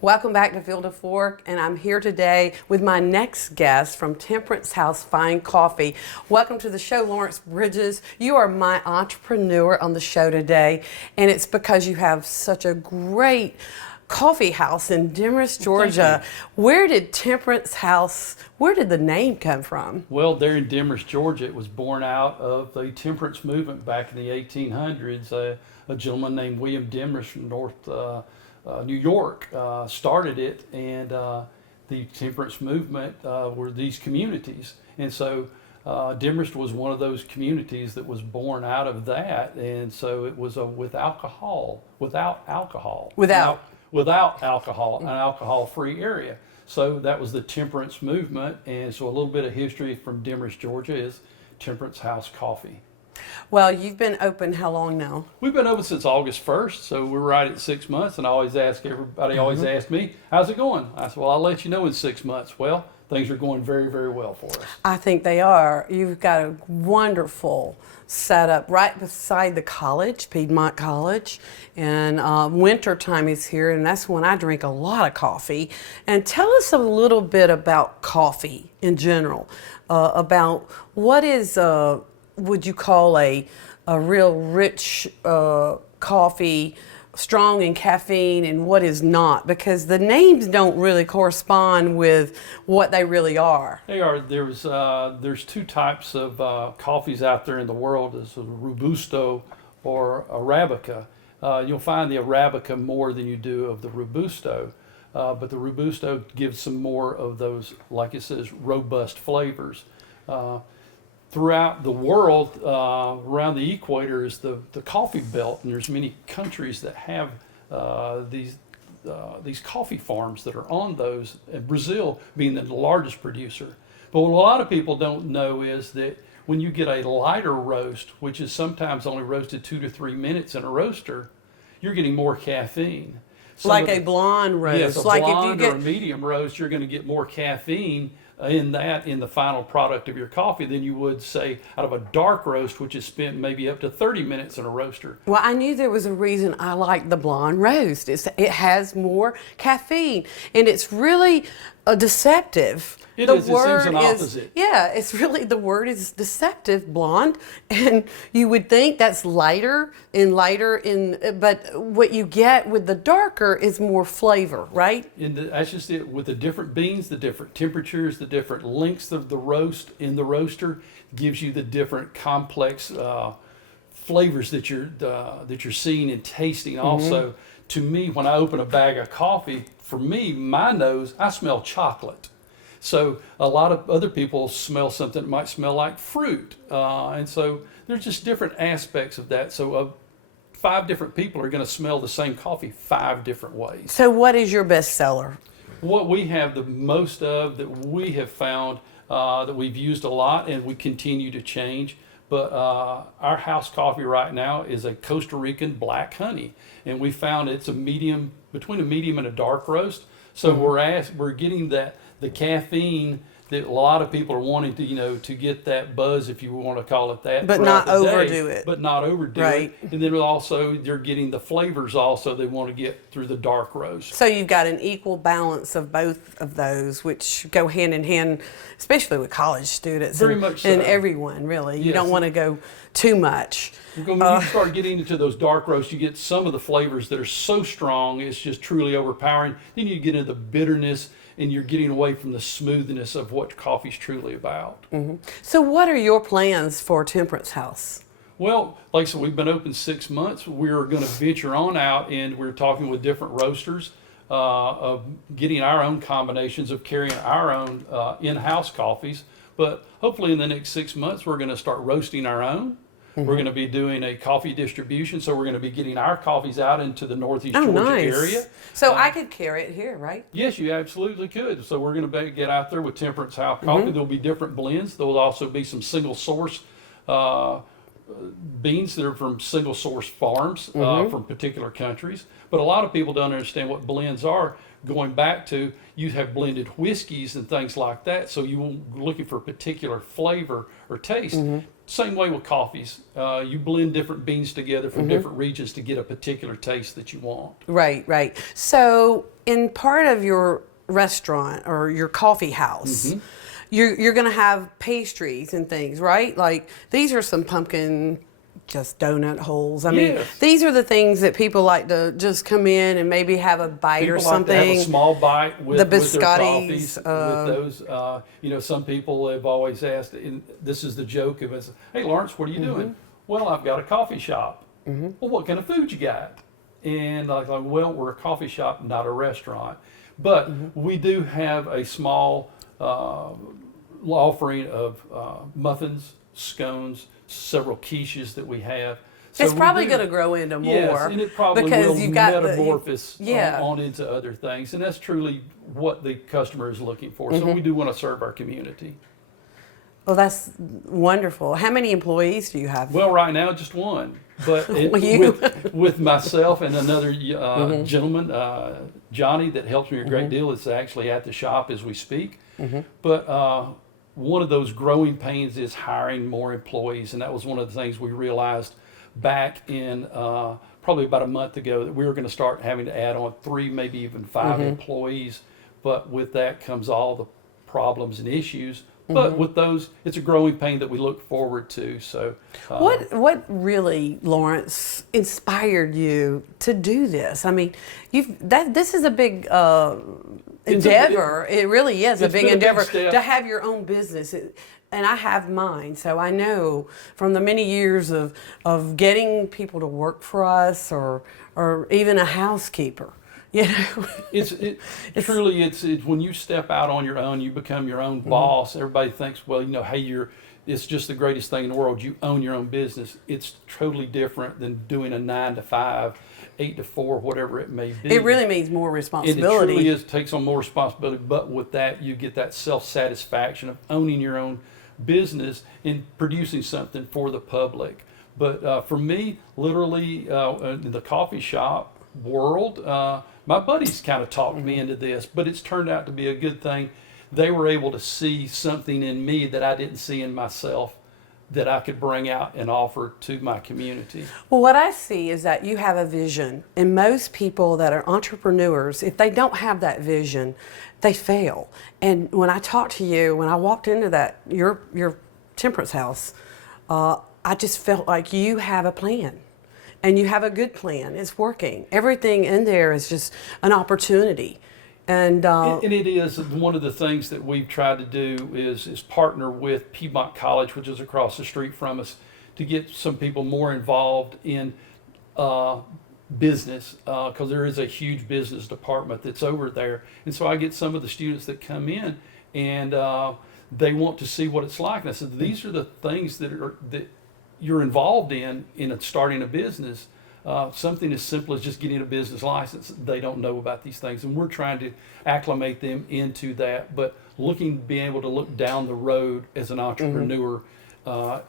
Welcome back to Field of Fork, and I'm here today with my next guest from Temperance House Fine Coffee. Welcome to the show, Lawrence Bridges. You are my entrepreneur on the show today, and it's because you have such a great coffee house in Demorest, Georgia. Where did where did the name come from? Well, there in Demorest, Georgia, it was born out of the temperance movement back in the 1800s. A gentleman named William Demorest from New York started it, and the temperance movement were these communities. And so Demorest was one of those communities that was born out of that, and so it was without alcohol, an alcohol-free area. So that was the temperance movement, and so a little bit of history from Demorest, Georgia is Temperance House Coffee. Well, you've been open how long now? We've been open since August 1st, so we're right at 6 months, and I always ask everybody, always ask me, how's it going? I said, well, I'll let you know in 6 months. Well, things are going very, very well for us. I think they are. You've got a wonderful setup right beside the college, Piedmont College, and winter time is here, and that's when I drink a lot of coffee. And tell us a little bit about coffee in general, about what is would you call a real rich coffee, strong in caffeine, and what is not, because the names don't really correspond with what they really are. They are. There's two types of coffees out there in the world. There's a Robusto or Arabica. You'll find the Arabica more than you do of the Robusto, but the Robusto gives some more of those, like it says, robust flavors. Throughout the world, around the equator is the coffee belt, and there's many countries that have these coffee farms that are on those, and Brazil being the largest producer. But what a lot of people don't know is that when you get a lighter roast, which is sometimes only roasted 2 to 3 minutes in a roaster, you're getting more caffeine. Like a blonde roast. Yes, a like blonde if you get or a medium roast, you're going to get more caffeine in the final product of your coffee than you would, say, out of a dark roast, which is spent maybe up to 30 minutes in a roaster. Well, I knew there was a reason I like the blonde roast. It has more caffeine, and it's really deceptive. It seems an opposite. Yeah, it's really, the word is deceptive, blonde, and you would think that's lighter, but what you get with the darker is more flavor, right? That's just it. With the different beans, the different temperatures, the different lengths of the roast in the roaster gives you the different complex flavors that you're seeing and tasting. Also, to me, when I open a bag of coffee, for me, my nose, I smell chocolate. So a lot of other people smell something that might smell like fruit. And so there's just different aspects of that. So 5 different people are going to smell the same coffee 5 different ways. So what is your best seller? What we have the most of that we have found that we've used a lot, and we continue to change, but our house coffee right now is a Costa Rican black honey. And we found it's between a medium and a dark roast. So we're getting the caffeine that a lot of people are wanting to get that buzz, if you want to call it that, but not overdo it. But not overdo it. And then also you're getting the flavors also they want to get through the dark roast. So you've got an equal balance of both of those, which go hand in hand, especially with college students. Very much so. And everyone, really. You Yes. don't want to go too much. When you start getting into those dark roasts, you get some of the flavors that are so strong, it's just truly overpowering. Then you get into the bitterness, and you're getting away from the smoothness of what coffee's truly about. So what are your plans for Temperance House? Well, like I said, we've been open 6 months. We're going to venture on out, and we're talking with different roasters of getting our own combinations, of carrying our own in-house coffees. But hopefully in the next 6 months, we're going to start roasting our own. We're going to be doing a coffee distribution, so we're going to be getting our coffees out into the Northeast Georgia area. So I could carry it here, right? Yes, you absolutely could. So we're going to get out there with Temperance House Coffee. There'll be different blends. There'll also be some single source beans that are from single source farms from particular countries. But a lot of people don't understand what blends are. Going back to, you have blended whiskeys and things like that, so you're looking for a particular flavor or taste. Same way with coffees. You blend different beans together from different regions to get a particular taste that you want. Right, right. So in part of your restaurant or your coffee house, you're going to have pastries and things, right? Like these are some pumpkin just donut holes. I mean, Yes. these are the things that people like to just come in and maybe have a bite People or like something. to have a small bite with, The with their biscottis, coffees. With those, you know, some people have always asked, and this is the joke of it, hey, Lawrence, what are you doing? Well, I've got a coffee shop. Well, what kind of food you got? And I'm like, well, we're a coffee shop, not a restaurant. But we do have a small offering of muffins, scones, several quiches that we have. So It's we probably do- going to grow into more. Yes, and it probably because will you've got metamorphose yeah. on into other things. And that's truly what the customer is looking for. So we do want to serve our community. Well, that's wonderful. How many employees do you have? Well, right now, just one. But You. with myself and another gentleman, Johnny, that helps me a great deal, is actually at the shop as we speak. But one of those growing pains is hiring more employees. And that was one of the things we realized back in probably about a month ago, that we were going to start having to add on 3, maybe even 5 employees. But with that comes all the problems and issues. But with those, it's a growing pain that we look forward to. So, What really, Lawrence, inspired you to do this? I mean, this is a big endeavor. It really is a it's big been a big endeavor step. to have your own business. And I have mine, so I know from the many years of getting people to work for us, or even a housekeeper. You know, it's truly when you step out on your own, you become your own boss. Everybody thinks, well, you know, hey, it's just the greatest thing in the world. You own your own business. It's totally different than doing a 9 to 5, 8 to 4, whatever it may be. it really means more It responsibility. truly takes on more responsibility. But with that, you get that self-satisfaction of owning your own business and producing something for the public. But for me, literally, in the coffee shop world, my buddies kind of talked me into this, but it's turned out to be a good thing. They were able to see something in me that I didn't see in myself, that I could bring out and offer to my community. Well, what I see is that you have a vision, and most people that are entrepreneurs, if they don't have that vision, they fail. And when I talked to you, when I walked into your Temperance house, I just felt like you have a plan. And you have a good plan. It's working. Everything in there is just an opportunity. And it is one of the things that we've tried to do is partner with Piedmont College, which is across the street from us, to get some people more involved in business, because there is a huge business department that's over there. And so I get some of the students that come in, and they want to see what it's like. And I said, these are the things that you're involved in starting a business. Something as simple as just getting a business license. They don't know about these things, and we're trying to acclimate them into that. But being able to look down the road as an entrepreneur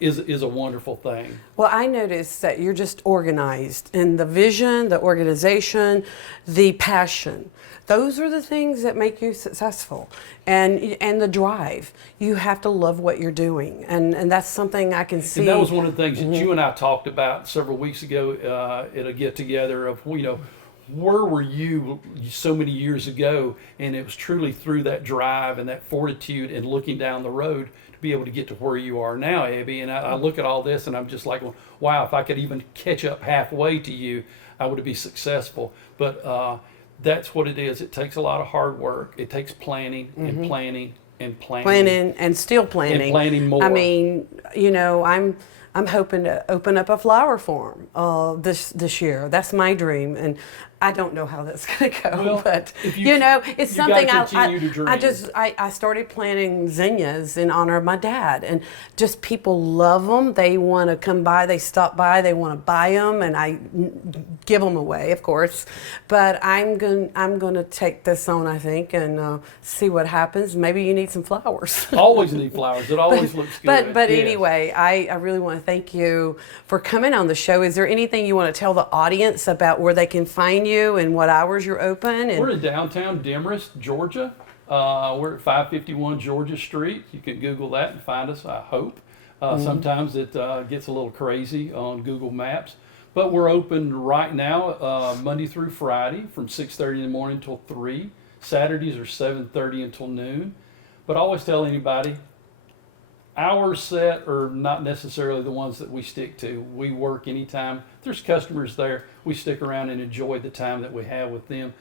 is a wonderful thing. well, I noticed that you're just organized in the vision, the organization, the passion. Those are the things that make you successful, and the drive. You have to love what you're doing, and that's something I can see. And that was one of the things that you and I talked about several weeks ago at a get together of, you know, where were you so many years ago? And it was truly through that drive and that fortitude and looking down the road to be able to get to where you are now, Abby. And I look at all this and I'm just like, wow, if I could even catch up halfway to you, I would be successful. But that's what it is. It takes a lot of hard work. It takes planning and planning and planning. Planning and still planning. And planning more. I mean, you know, I'm hoping to open up a flower farm this year. That's my dream, and I don't know how that's going to go, Well, but if you know, it's you gotta something continue to dream. I started planting zinnias in honor of my dad, and just people love them. They want to come by, they stop by, they want to buy them, and I give them away, of course. But I'm going to take this on, I think, and see what happens. Maybe you need some flowers. Always need flowers. It always looks good. But Yes. anyway, I really want to thank you for coming on the show. Is there anything you want to tell the audience about where they can find you and what hours you're open? And We're in downtown Demorest, Georgia. We're at 551 Georgia Street. You can Google that and find us, I hope. Sometimes it gets a little crazy on Google Maps. But we're open right now, Monday through Friday from 6:30 in the morning till 3. Saturdays are 7:30 until noon. But I always tell anybody, hours set are not necessarily the ones that we stick to. We work anytime. If there's customers there, we stick around and enjoy the time that we have with them.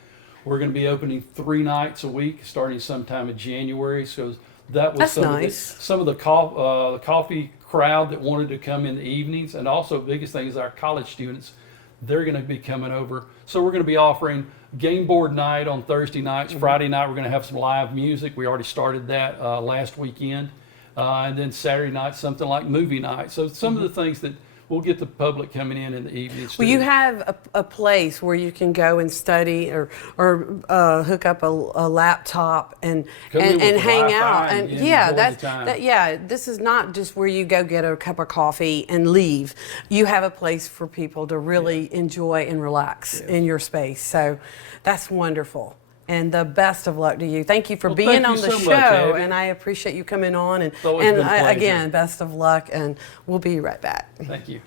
We're going to be opening 3 nights a week starting sometime in January. So that was That's some nice. of the coffee crowd that wanted to come in the evenings. And also, the biggest thing is our college students. They're going to be coming over. So we're going to be offering game board night on Thursday nights. Friday night, we're going to have some live music. We already started that last weekend. And then Saturday night, something like movie night. So some of the things that we'll get the public coming in the evenings. Well, you have a place where you can go and study or hook up a laptop and Come in with the hang Wi-Fi out. and And enjoy the time. this is not just where you go get a cup of coffee and leave. You have a place for people to really enjoy and relax in your space. So that's wonderful. And the best of luck to you. Thank you for being thank you on the so show, much, Abby. and I appreciate you coming on. And, always been a pleasure. again, best of luck, and we'll be right back. Thank you.